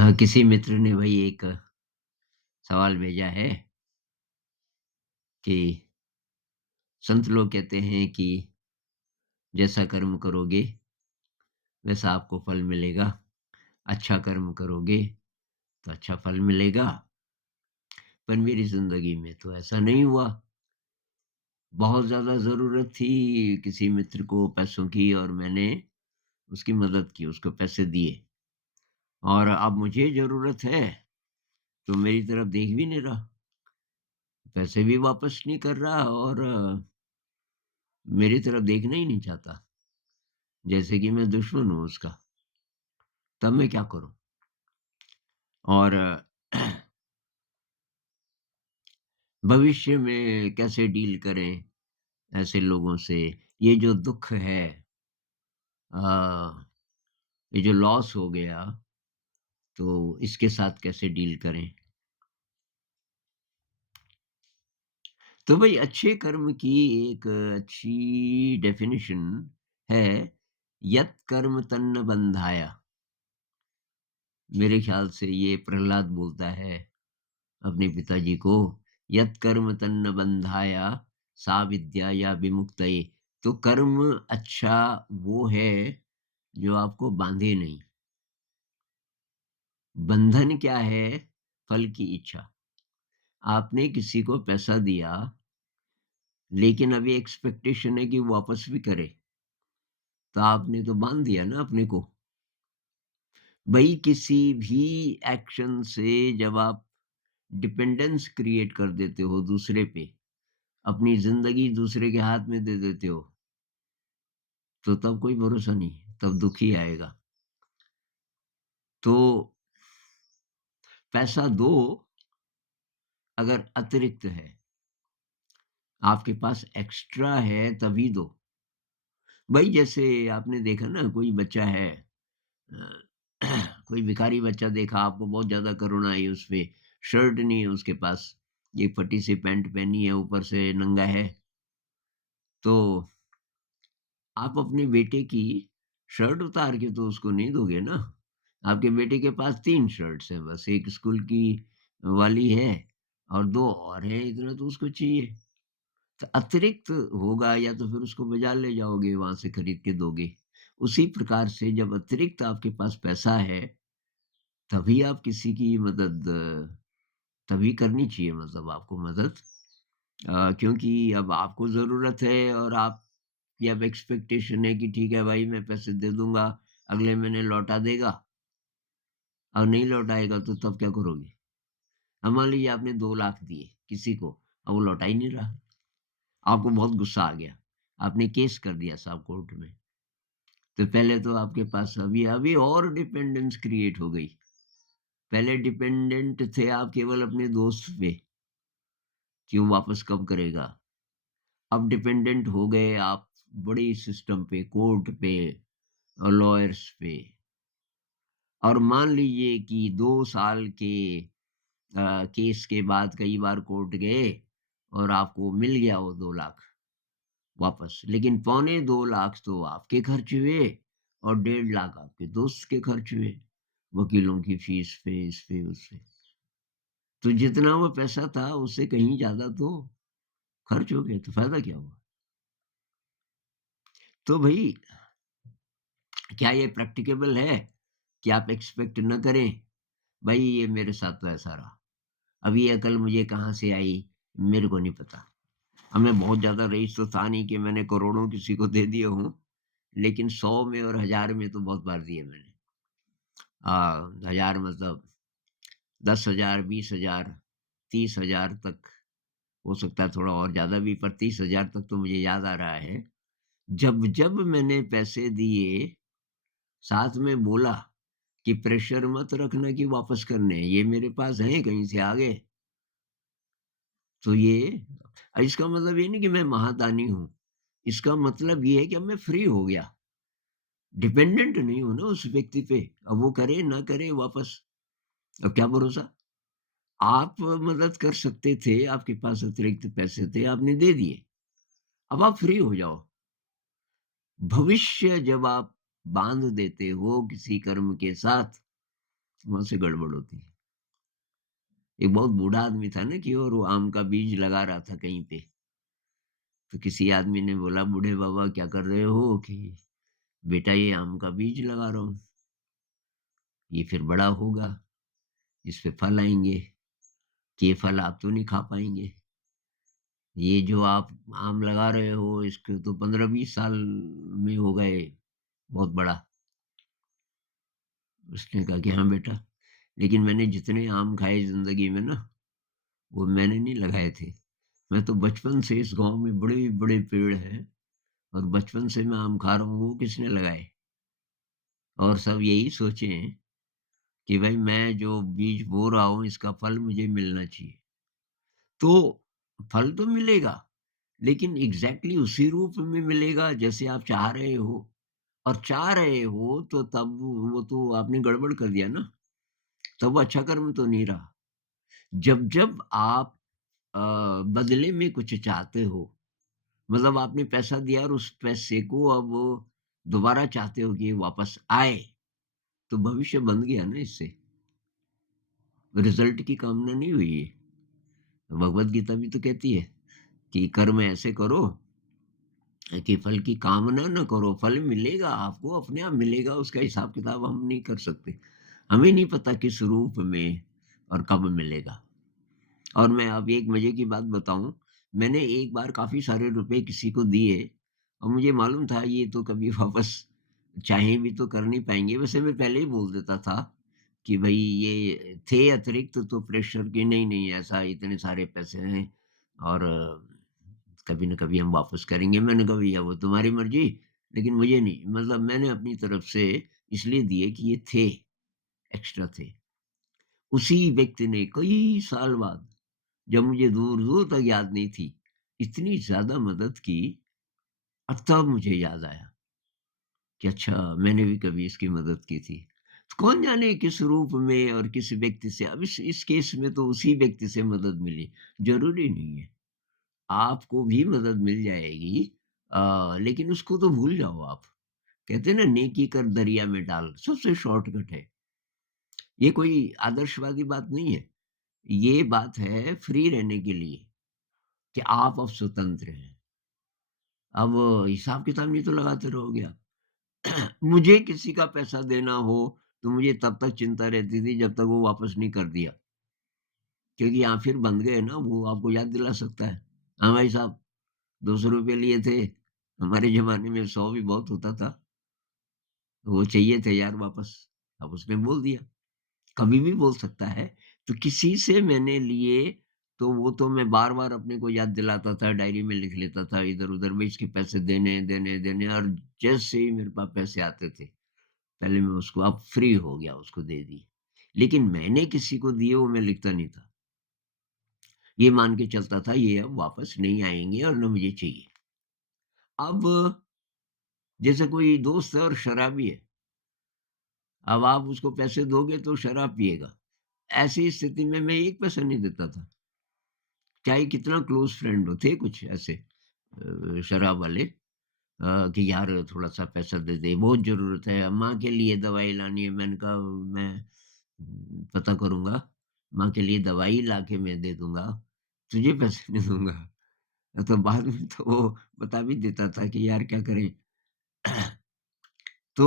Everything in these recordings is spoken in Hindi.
किसी मित्र ने भाई एक सवाल भेजा है कि संत लोग कहते हैं कि जैसा कर्म करोगे वैसा आपको फल मिलेगा। अच्छा कर्म करोगे तो अच्छा फल मिलेगा। पर मेरी ज़िंदगी में तो ऐसा नहीं हुआ। बहुत ज़्यादा ज़रूरत थी किसी मित्र को पैसों की और मैंने उसकी मदद की, उसको पैसे दिए और अब मुझे ज़रूरत है तो मेरी तरफ देख भी नहीं रहा। पैसे भी वापस नहीं कर रहा और मेरी तरफ देखना ही नहीं चाहता। जैसे कि मैं दुश्मन हूँ उसका। तब मैं क्या करूँ? और भविष्य में कैसे डील करें ऐसे लोगों से? ये जो दुःख है अ, ये जो लॉस हो गया, तो इसके साथ कैसे डील करें? तो भई अच्छे कर्म की एक अच्छी डेफ़िनिशन है, यत् कर्म तन्न बन्धाय। मेरे ख़्याल से ये प्रहलाद बोलता है अपने पिताजी को, "यत् कर्म तन्न बन्धाय सा विद्या या विमुक्तये।" तो कर्म अच्छा वो है जो आपको बाँधे नहीं। बंधन क्या है? फल की इच्छा। आपने किसी को पैसा दिया, लेकिन अभी एक्सपेक्टेशन है कि वो वापस भी करे, तो आपने तो बाँध दिया ना अपने को। भई किसी भी एक्शन से जब आप डिपेंडेंस क्रिएट कर देते हो दूसरे पे, अपनी ज़िंदगी दूसरे के हाथ में दे देते हो, तो तब कोई भरोसा नहीं है, तब दुःख ही आएगा। तो पैसा दो अगर अतिरिक्त है, आपके पास एक्स्ट्रा है तभी दो। भई जैसे आपने देखा ना कोई बच्चा है अ, कोई भिखारी बच्चा देखा आपको बहुत ज़्यादा करुणा आई उस पे, शर्ट नहीं है उसके पास, एक फटी सी पैंट पहनी है, ऊपर से नंगा है, तो आप अपने बेटे की शर्ट उतार के तो उसको नहीं दोगे ना। आपके बेटे के पास 3 शर्ट्स हैं बस, 1 स्कूल की वाली है और 2 और हैं, इतना तो उसको चाहिए। तो अतिरिक्त होगा या तो फिर उसको बाज़ार ले जाओगे, वहाँ से खरीद के दोगे। उसी प्रकार से जब अतिरिक्त आपके पास पैसा है, तभी आप किसी की मदद तभी करनी चाहिए मतलब आपको मदद क्योंकि अब आपको ज़रूरत है और आपकी अब एक्सपेक्टेशन है कि ठीक है भाई मैं पैसे दे दूँगा, अगले महीने लौटा देगा और नहीं लौटाएगा तो तब क्या करोगे? अब मान लीजिए आपने 2 लाख दिए किसी को, अब वो लौटा ही नहीं रहा, आपको बहुत गुस्सा आ गया, आपने केस कर दिया साहब कोर्ट में। तो पहले तो आपके पास अभी अभी और डिपेंडेंस क्रिएट हो गई। पहले डिपेंडेंट थे आप केवल अपने दोस्त पे, कि वो वापस कब करेगा। अब डिपेंडेंट हो गए आप बड़ी सिस्टम पे, कोर्ट पे और लॉयर्स पे। और मान लीजिए कि 2 साल के केस के बाद कई बार कोर्ट गए और आपको मिल गया वो 2 लाख वापस। लेकिन पौने 2 लाख तो आपके खर्च हुए और 1.5 लाख आपके दोस्त के खर्च हुए। वकीलों की फीस पे, इस पे, उस पे। तो जितना वो पैसा था उससे कहीं ज़्यादा तो खर्च हो गया, तो फ़ायदा क्या हुआ? तो भई क्या ये प्रैक्टिकेबल है कि आप एक्सपेक्ट न करें? भई ये मेरे साथ तो ऐसा रहा। अब ये अकल मुझे कहाँ से आई, मेरे को नहीं पता। अब मैं बहुत ज़्यादा रईस तो था नहीं कि मैंने करोड़ों किसी को दे दिए हों, लेकिन 100 में और 1000 में तो बहुत बार दिए मैंने। 1000 मतलब 10,000, 20,000, 30,000 तक हो सकता है थोड़ा और ज़्यादा भी पर 30,000 तक तो मुझे याद आ रहा है। जब मैंने पैसे दिए, साथ में बोला कि प्रेशर मत रखना कि वापस करने हैं, ये मेरे पास हैं कहीं से आ गए। तो ये इसका मतलब ये नहीं कि मैं महादानी हूँ। इसका मतलब ये है कि अब मैं फ्री हो गया। डिपेंडेंट नहीं हूँ ना उस व्यक्ति पे। अब वो करे ना करे वापस, अब क्या भरोसा? आप मदद कर सकते थे, आपके पास अतिरिक्त पैसे थे, आपने दे दिए। अब आप फ्री हो जाओ। भविष्य जब आप बाँध देते हो किसी कर्म के साथ, वहाँ से गड़बड़ होती है। एक बहुत बूढ़ा आदमी था ना कि और वो आम का बीज लगा रहा था कहीं पे। तो किसी आदमी ने बोला, "बूढ़े बाबा क्या कर रहे हो?" कि "बेटा ये आम का बीज लगा रहा हूँ, ये फिर बड़ा होगा, इस पे फल आएँगे, कि ये फल आप तो नहीं खा पाएँगे। ये जो आप आम लगा रहे हो इसको तो 15-20 साल में हो गए बहुत बड़ा।" उसने कहा कि, "हाँ बेटा, लेकिन मैंने जितने आम खाए ज़िंदगी में ना, वो मैंने नहीं लगाए थे। मैं तो बचपन से इस गाँव में बड़े-बड़े पेड़ हैं और बचपन से मैं आम खा रहा हूँ, वो किसने लगाए? और सब यही सोचे हैं कि भाई मैं जो बीज बो रहा हूँ इसका फल मुझे मिलना चाहिए।" तो फल तो मिलेगा, लेकिन एग्ज़ैक्टली उसी रूप में मिलेगा जैसे आप चाह रहे हो और चाह रहे हो तो तब वो तो आपने गड़बड़ कर दिया ना, तब वो अच्छा कर्म तो नहीं रहा। जब-जब आप अ, बदले में कुछ चाहते हो, मतलब आपने पैसा दिया और उस पैसे को अब दोबारा चाहते हो कि ये वापस आए, तो भविष्य बन गया ना इससे, रिज़ल्ट की कामना नहीं हुई ये। भगवत गीता भी तो कहती है कि कर्म ऐसे करो कि फल की कामना ना करो, फल मिलेगा आपको, अपने आप मिलेगा, उसका हिसाब-किताब हम नहीं कर सकते। हमें नहीं पता किस रूप में और कब मिलेगा। और मैं अब एक मज़े की बात बताऊँ, मैंने एक बार काफ़ी सारे रुपए किसी को दिए और मुझे मालूम था ये तो कभी वापस चाहें भी तो कर नहीं पाएँगे। वैसे मैं पहले ही बोल देता था कि भई ये थे अतिरिक्त तो प्रेशर कि नहीं, ऐसा इतने सारे पैसे हैं और कभी न कभी हम वापस करेंगे। मैंने कहा भैया वो तुम्हारी मर्ज़ी, लेकिन मुझे नहीं, मतलब मैंने अपनी तरफ से इसलिए दिए कि ये थे, एक्स्ट्रा थे। उसी व्यक्ति ने कई साल बाद, जब मुझे दूर-दूर तक याद नहीं थी, इतनी ज़्यादा मदद की और तब मुझे याद आया कि अच्छा मैंने भी कभी इसकी मदद की थी। तो कौन जाने किस रूप में और किस व्यक्ति से, अब इस केस में तो उसी व्यक्ति से मदद मिली, ज़रूरी नहीं है। आपको भी मदद मिल जाएगी लेकिन उसको तो भूल जाओ आप। कहते हैं ना नेकी कर दरिया में डाल, सबसे शॉर्टकट है। ये कोई आदर्शवादी बात नहीं है। ये बात है फ्री रहने के लिए कि आप अब स्वतंत्र हैं। अब हिसाब-किताब नहीं तो लगाते रहोगे आप। मुझे किसी का पैसा देना हो, तो मुझे तब तक चिंता रहती थी जब तक वो वापस नहीं कर दिया। क्योंकि यहाँ फिर बंध गए ना, वो आपको याद दिला सकता है। हाँ भाई साहब, ₹200 लिए थे, हमारे ज़माने में 100 भी बहुत होता था। वो चाहिए थे यार वापस। अब उसने बोल दिया, कभी भी बोल सकता है। तो किसी से मैंने लिए, तो वो तो मैं बार-बार अपने को याद दिलाता था, डायरी में लिख लेता था इधर-उधर, भई इसके पैसे देने हैं, देने हैं, देने हैं और जैसे ही मेरे पास पैसे आते थे, पहले मैं उसको अब फ्री हो गया, उसको दे दिए। लेकिन मैंने किसी को दिए वो मैं लिखता नहीं था। ये मान के चलता था ये अब वापस नहीं आएँगे और ना मुझे चाहिए। अब जैसे कोई दोस्त है और शराबी है, अब आप उसको पैसे दोगे तो शराब पिएगा। ऐसी स्थिति में मैं 1 पैसा नहीं देता था। चाहे कितना क्लोज़ फ्रेंड हो, थे कुछ ऐसे शराब वाले कि यार थोड़ा-सा पैसा दे दे, बहुत ज़रूरत है, माँ के लिए दवाई लानी है। मैंने कहा मैं पता करूँगा, माँ के लिए दवाई लाके मैं दे दूँगा, तुझे पैसे नहीं दूँगा। तो बाद में तो वो बता भी देता था कि यार क्या करें? तो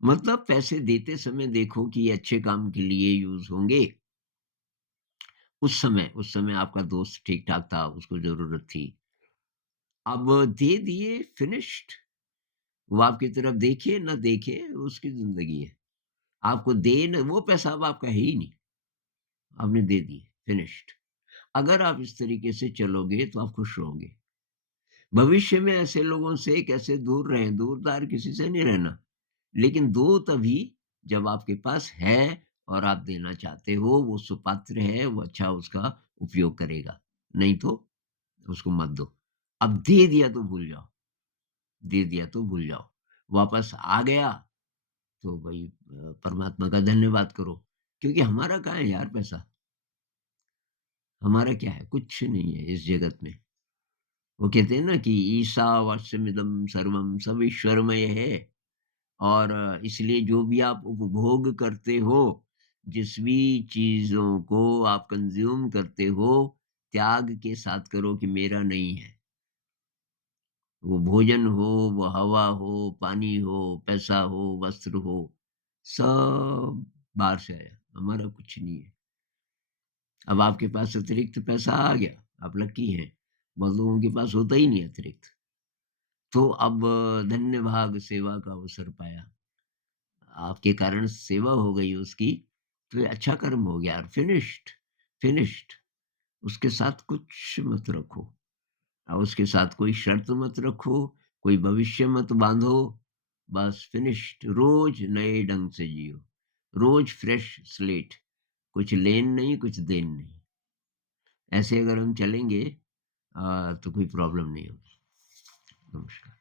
मतलब पैसे देते समय देखो कि ये अच्छे काम के लिए यूज़ होंगे। उस समय आपका दोस्त ठीक-ठाक था, उसको ज़रूरत थी। अब दे दिए, फिनिश्ड। वो आपकी तरफ देखे ना देखे, उसकी ज़िंदगी है। आपको दे न वो पैसा अब आपका है ही नहीं, आपने दे दिए, फिनिश्ड। अगर आप इस तरीके से चलोगे तो आप खुश रहोगे। भविष्य में ऐसे लोगों से कैसे दूर रहें, दूर-दार किसी से नहीं रहना। लेकिन दो तभी जब आपके पास है और आप देना चाहते हो, वो सुपात्र है, वो अच्छा उसका उपयोग करेगा। नहीं तो उसको मत दो। अब दे दिया तो भूल जाओ, दे दिया तो भूल जाओ। वापस आ गया तो भई परमात्मा का धन्यवाद करो। क्योंकि हमारा कहाँ है यार पैसा? हमारा क्या है? कुछ नहीं है इस जगत में। वो कहते हैं ना कि ईशा वास्यमिदं सर्वं, सब ईश्वरमय है। और इसलिए जो भी आप उपभोग करते हो, जिस भी चीज़ों को आप कंज़्यूम करते हो, त्याग के साथ करो कि मेरा नहीं है। वो भोजन हो, वो हवा हो, पानी हो, पैसा हो, वस्त्र हो, सब बाहर से आया, हमारा कुछ नहीं है। अब आपके पास अतिरिक्त पैसा आ गया, आप लकी हैं, बहुत लोगों के पास होता ही नहीं अतिरिक्त। तो अब धन्य भाग सेवा का अवसर पाया। आपके कारण सेवा हो गई उसकी, तो ये अच्छा कर्म हो गया और फिनिश्ड, फिनिश्ड। उसके साथ कुछ मत रखो और उसके साथ कोई शर्त मत रखो, कोई भविष्य मत बाँधो, बस फिनिश्ड रोज़ नए ढंग से जियो, रोज़ फ्रेश स्लेट, कुछ लेन नहीं, कुछ देन नहीं। ऐसे अगर हम चलेंगे तो कोई प्रॉब्लम नहीं होगी। नमस्कार।